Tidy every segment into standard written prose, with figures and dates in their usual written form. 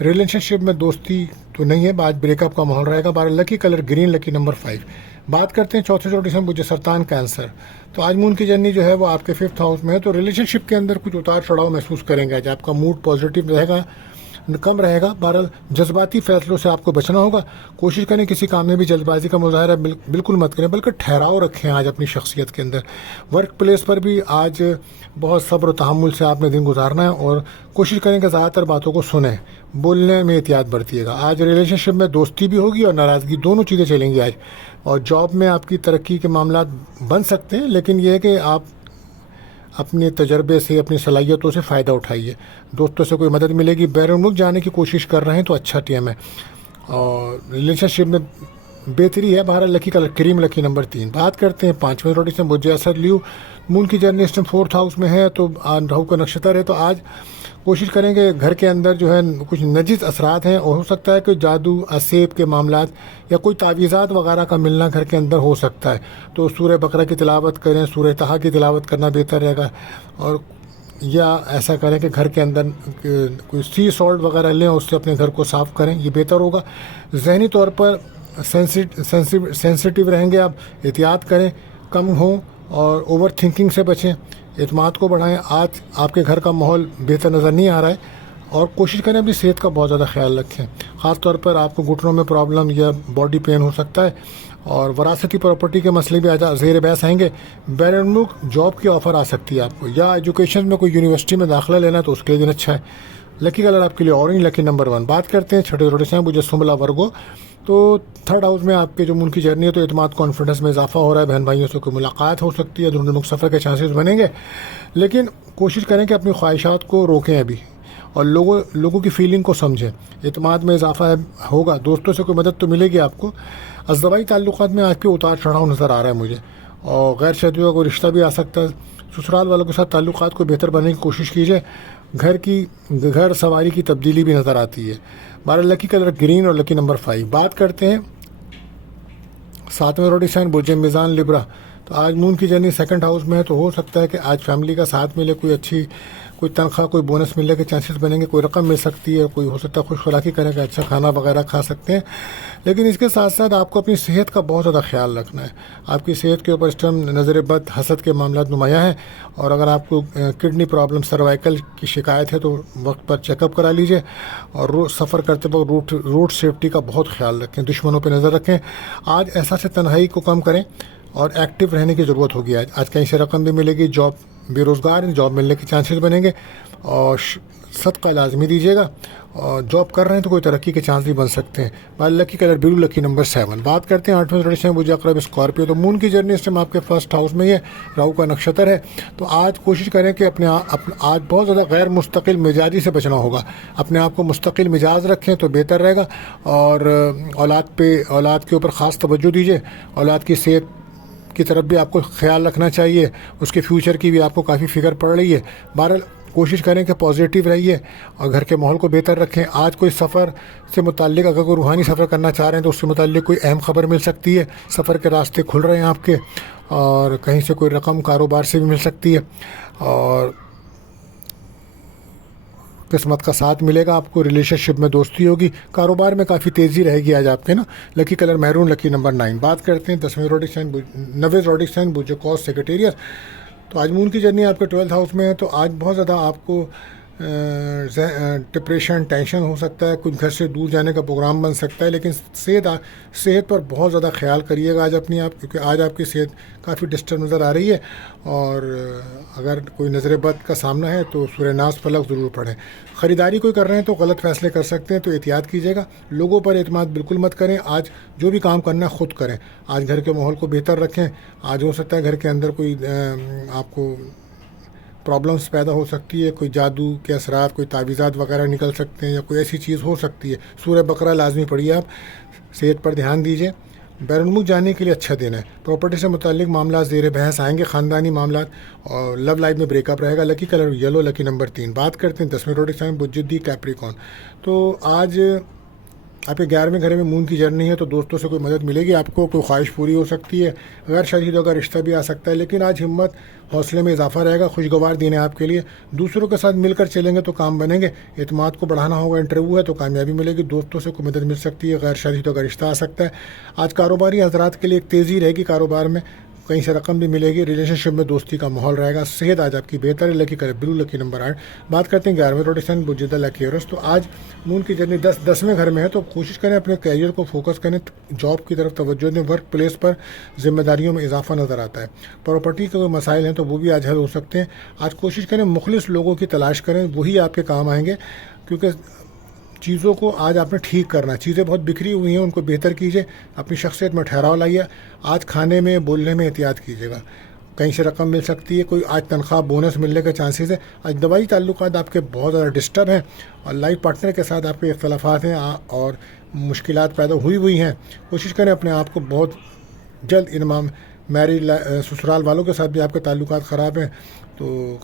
Relation شپ میں دوستی تو نہیں ہے، آج بریک اپ کا ماحول رہے گا. 12 لکی کلر گرین، لکی نمبر 5. بات کرتے ہیں چوتھے زوڈی سے مجھے سرطان کینسر. تو آج مون کی جرنی جو ہے وہ آپ کے 5th ہاؤس میں ہے. تو ریلیشن شپ کے اندر کچھ اتار چڑھاؤ محسوس کریں گے. آج آپ کا موڈ پازیٹیو رہے گا، کم رہے گا. بہرحال جذباتی فیصلوں سے آپ کو بچنا ہوگا. کوشش کریں کسی کام میں بھی جلد بازی کا مظاہرہ بالکل مت کریں، بلکہ ٹھہراؤ رکھیں آج اپنی شخصیت کے اندر. ورک پلیس پر بھی آج بہت صبر و تحمل سے آپ نے دن گزارنا ہے، اور کوشش کریں کہ زیادہ تر باتوں کو سنیں، بولنے میں احتیاط برتیے گا. آج ریلیشن شپ میں دوستی بھی ہوگی اور ناراضگی، دونوں چیزیں چلیں گی آج. اور جاب میں آپ کی ترقی کے معاملات بن سکتے ہیں، لیکن یہ ہے کہ آپ اپنے تجربے سے، اپنی صلاحیتوں سے فائدہ اٹھائیے. دوستوں سے کوئی مدد ملے گی. بیرون ملک جانے کی کوشش کر رہے ہیں تو اچھا ٹائم ہے. اور ریلیشن شپ میں بہتری ہے. 12 لکی کلر کریم، لکی نمبر 3. بات کرتے ہیں 5ویں روٹی سے مجھے اسد لیو. مون کی جرنی اس ٹائم 4th ہاؤس میں ہے، تو راہو کا نکشتر ہے. تو آج کوشش کریں کہ گھر کے اندر جو ہے کچھ نجس اثرات ہیں، اور ہو سکتا ہے کہ جادو، اسیب کے معاملات یا کوئی تعویذات وغیرہ کا ملنا گھر کے اندر ہو سکتا ہے. تو سورہ بقرہ کی تلاوت کریں، سورہ طٰہٰ کی تلاوت کرنا بہتر رہے گا. اور یا ایسا کریں کہ گھر کے اندر کوئی سی سالٹ وغیرہ لیں، اس سے اپنے گھر کو صاف کریں، یہ بہتر ہوگا. ذہنی طور پر سینسٹیو رہیں گے آپ، احتیاط کریں، کم ہوں اور اوور تھنکنگ سے بچیں. اعتماد کو بڑھائیں. آج آپ کے گھر کا ماحول بہتر نظر نہیں آ رہا ہے، اور کوشش کریں اپنی صحت کا بہت زیادہ خیال رکھیں. خاص طور پر آپ کو گھٹنوں میں پرابلم یا باڈی پین ہو سکتا ہے. اور وراثتی پراپرٹی کے مسئلے بھی زیر بحث آئیں گے. بیرون ملک جاب کی آفر آ سکتی ہے آپ کو، یا ایجوکیشن میں کوئی یونیورسٹی میں داخلہ لینا تو اس کے لیے دن اچھا ہے. لکی کلر آپ کے لیے اورنج، لکی نمبر 1. بات کرتے ہیں چھٹے روٹے سے مجھے سمبلا ورگو. تو 3rd ہاؤس میں آپ کے جو مون کی جرنی ہے، تو اعتماد کانفیڈنس میں اضافہ ہو رہا ہے. بہن بھائیوں سے کوئی ملاقات ہو سکتی ہے، دونوں سفر کے چانسز بنیں گے. لیکن کوشش کریں کہ اپنی خواہشات کو روکیں ابھی، اور لوگوں کی فیلنگ کو سمجھیں. اعتماد میں اضافہ ہوگا. دوستوں سے کوئی مدد تو ملے گی آپ کو. ازدواجی تعلقات میں آج کے اتار چڑھاؤ نظر آ رہا ہے مجھے، اور غیر شادی کا کوئی رشتہ بھی آ سکتا ہے. سسرال والوں کے ساتھ تعلقات کو بہتر بنانے کی کوشش کیجیے. گھر سواری کی تبدیلی بھی نظر آتی ہے. 12 لکی کلر گرین اور لکی نمبر 5. بات کرتے ہیں 7ویں روٹی سائن برج میزان لبرا. تو آج مون کی جرنی 2nd ہاؤس میں ہے. تو ہو سکتا ہے کہ آج فیملی کا ساتھ ملے، کوئی تنخواہ، کوئی بونس ملنے کے چانسز بنیں گے، کوئی رقم مل سکتی ہے، کوئی ہو سکتا ہے خوش خوراکی کریں کہ اچھا کھانا وغیرہ کھا سکتے ہیں. لیکن اس کے ساتھ ساتھ آپ کو اپنی صحت کا بہت زیادہ خیال رکھنا ہے. آپ کی صحت کے اوپر اس ٹائم نظر بد، حسد کے معاملات نمایاں ہیں. اور اگر آپ کو کڈنی پرابلم، سروائیکل کی شکایت ہے تو وقت پر چیک اپ کرا لیجیے. اور سفر کرتے وقت روڈ سیفٹی کا بہت خیال رکھیں، دشمنوں پہ نظر رکھیں. آج احساس تنہائی کو کم کریں اور ایکٹیو رہنے کی ضرورت ہوگی. آج کہیں سے رقم بھی ملے گی. جاب، بے روزگار جاب ملنے کے چانسز بنیں گے، اور صدقہ لازمی دیجیے گا. اور جاب کر رہے ہیں تو کوئی ترقی کے چانس بھی بن سکتے ہیں. لکی کلر بلو، لکی نمبر 7. بات کرتے ہیں 8ویں روٹی سے مجھے اقرب اسکارپیو. تو مون کی جرنی اس ٹائم آپ کے 1st ہاؤس میں ہی ہے، راہو کا نکشتر ہے. تو آج کوشش کریں کہ آج بہت زیادہ غیر مستقل مزاجی سے بچنا ہوگا. اپنے آپ کو مستقل مزاج رکھیں تو بہتر رہے گا. اور اولاد کے اوپر خاص توجہ دیجیے. اولاد کی صحت کی طرف بھی آپ کو خیال رکھنا چاہیے. اس کے فیوچر کی بھی آپ کو کافی فکر پڑ رہی ہے. بہرحال کوشش کریں کہ پازیٹیو رہیے اور گھر کے ماحول کو بہتر رکھیں. آج کوئی سفر سے متعلق، اگر کوئی روحانی سفر کرنا چاہ رہے ہیں تو اس سے متعلق کوئی اہم خبر مل سکتی ہے. سفر کے راستے کھل رہے ہیں آپ کے، اور کہیں سے کوئی رقم کاروبار سے بھی مل سکتی ہے. اور قسمت کا ساتھ ملے گا آپ کو. ریلیشن شپ میں دوستی ہوگی. کاروبار میں کافی تیزی رہے گی آج آپ کے نا. لکی کلر میرون، لکی نمبر 9. بات کرتے ہیں 10ویں روڈک سائن 90 روڈک سائن بوجھے کاس سیکریٹریٹ. تو آج مون کی جرنی آپ کے 12th ہاؤس میں ہے. تو آج بہت زیادہ آپ کو ڈپریشن، ٹینشن ہو سکتا ہے. کچھ گھر سے دور جانے کا پروگرام بن سکتا ہے. لیکن صحت پر بہت زیادہ خیال کریے گا آج اپنی آپ، کیونکہ آج آپ کی صحت کافی ڈسٹرب نظر آ رہی ہے. اور اگر کوئی نظر بد کا سامنا ہے تو سورہ ناس فلق ضرور پڑھیں. خریداری کوئی کر رہے ہیں تو غلط فیصلے کر سکتے ہیں، تو احتیاط کیجیے گا. لوگوں پر اعتماد بالکل مت کریں. آج جو بھی کام کرنا ہے خود کریں. آج گھر کے ماحول کو بہتر رکھیں. آج ہو سکتا ہے گھر کے اندر کوئی آپ کو پرابلمس پیدا ہو سکتی ہے. کوئی جادو کے اثرات، کوئی تعویذات وغیرہ نکل سکتے ہیں، یا کوئی ایسی چیز ہو سکتی ہے. سورہ بقرہ لازمی پڑھیے. آپ صحت پر دھیان دیجیے. بیرون ملک جانے کے لیے اچھا دن ہے. پراپرٹی سے متعلق معاملات زیر بحث آئیں گے. خاندانی معاملات اور لو لائف میں بریک اپ رہے گا. لکی کلر یلو، لکی نمبر 3. بات کرتے ہیں 10ویں روڈک سائن بجدی کیپریکون. تو آج آپ کے 11ویں گھر میں مون کی جرنی ہے تو دوستوں سے کوئی مدد ملے گی آپ کو, کوئی خواہش پوری ہو سکتی ہے, غیر شادیدہ کا رشتہ بھی آ سکتا ہے. لیکن آج ہمت حوصلے میں اضافہ رہے گا, خوشگوار دن ہے آپ کے لیے. دوسروں کے ساتھ مل کر چلیں گے تو کام بنیں گے, اعتماد کو بڑھانا ہوگا, انٹرویو ہے تو کامیابی ملے گی, دوستوں سے کوئی مدد مل سکتی ہے, غیر شادیدہ کا رشتہ آ سکتا ہے. آج کاروباری حضرات کے لیے ایک تیزی رہے گی کاروبار میں, کہیں سے رقم بھی ملے گی. ریلیشن شپ میں دوستی کا ماحول رہے گا. صحت آج آپ کی بہتر ہے. لکی کلر بلو, لکی نمبر 8. بات کرتے ہیں 11ویں روٹیشن بجدہ لکی ایرس. تو آج مون کی جرنی 10ویں گھر میں ہے تو کوشش کریں اپنے کیریئر کو فوکس کریں, جاب کی طرف توجہ دیں. ورک پلیس پر ذمہ داریوں میں اضافہ نظر آتا ہے. پراپرٹی کے کوئی مسائل ہیں تو وہ بھی آج حل ہو سکتے ہیں. آج کوشش کریں مخلص لوگوں کی تلاش کریں, وہی آپ کے کام آئیں گے, کیونکہ چیزوں کو آج آپ نے ٹھیک کرنا ہے. چیزیں بہت بکھری ہوئی ہیں, ان کو بہتر کیجیے. اپنی شخصیت میں ٹھہراؤ لائیے. آج کھانے میں بولنے میں احتیاط کیجیے گا, کہیں سے رقم مل سکتی ہے, کوئی آج تنخواہ بونس ملنے کے چانسز ہے. آج دوائی تعلقات آپ کے بہت زیادہ ڈسٹرب ہیں, اور لائف پارٹنر کے ساتھ آپ کے اختلافات ہیں اور مشکلات پیدا ہوئی ہیں. کوشش کریں اپنے آپ کو بہت جلد انعام. میرج سسرال والوں کے ساتھ بھی آپ کے تعلقات خراب ہیں, تو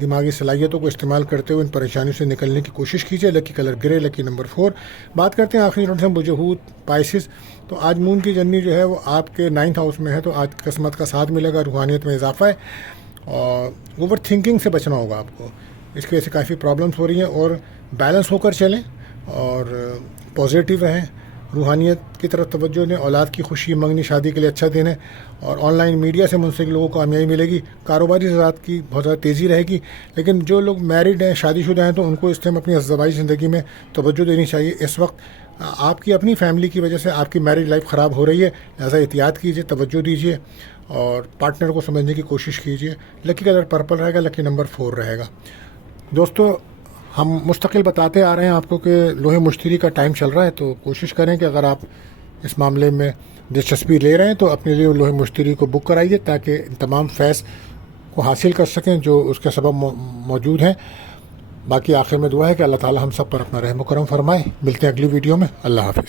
دماغی صلاحیتوں کو استعمال کرتے ہوئے ان پریشانیوں سے نکلنے کی کوشش کیجیے. لکی کلر گرے, لکی نمبر 4. بات کرتے ہیں آخری روٹیشن بجہود پائسس. تو آج مون کی جرنی جو ہے وہ آپ کے 9th ہاؤس میں ہے, تو آج قسمت کا ساتھ ملے گا, روحانیت میں اضافہ ہے, اور اوور تھنکنگ سے بچنا ہوگا آپ کو. اس کی وجہ سے کافی پرابلمس ہو رہی ہیں, اور بیلنس ہو کر چلیں اور پازیٹیو رہیں. روحانیت کی طرف توجہ دیں. اولاد کی خوشی, منگنی شادی کے لیے اچھا دن ہے, اور آن لائن میڈیا سے منسلک لوگوں کو کامیابی ملے گی. کاروباری حضرات کی بہت زیادہ تیزی رہے گی. لیکن جو لوگ میرڈ ہیں, شادی شدہ ہیں, تو ان کو اس ٹائم اپنی ازدواجی زندگی میں توجہ دینی چاہیے. اس وقت آپ کی اپنی فیملی کی وجہ سے آپ کی میرج لائف خراب ہو رہی ہے, لہٰذا احتیاط کیجیے, توجہ دیجیے, اور پارٹنر کو سمجھنے کی کوشش کیجیے. لکی کلر پرپل رہے گا, لکی نمبر 4 رہے گا. دوستو, ہم مستقل بتاتے آ رہے ہیں آپ کو کہ لوہے مشتری کا ٹائم چل رہا ہے, تو کوشش کریں کہ اگر آپ اس معاملے میں دلچسپی لے رہے ہیں تو اپنے لیے لوہے مشتری کو بک کرائیے, تاکہ تمام فیض کو حاصل کر سکیں جو اس کے سبب موجود ہیں. باقی آخر میں دعا ہے کہ اللہ تعالی ہم سب پر اپنا رحم و کرم فرمائے. ملتے ہیں اگلی ویڈیو میں. اللہ حافظ.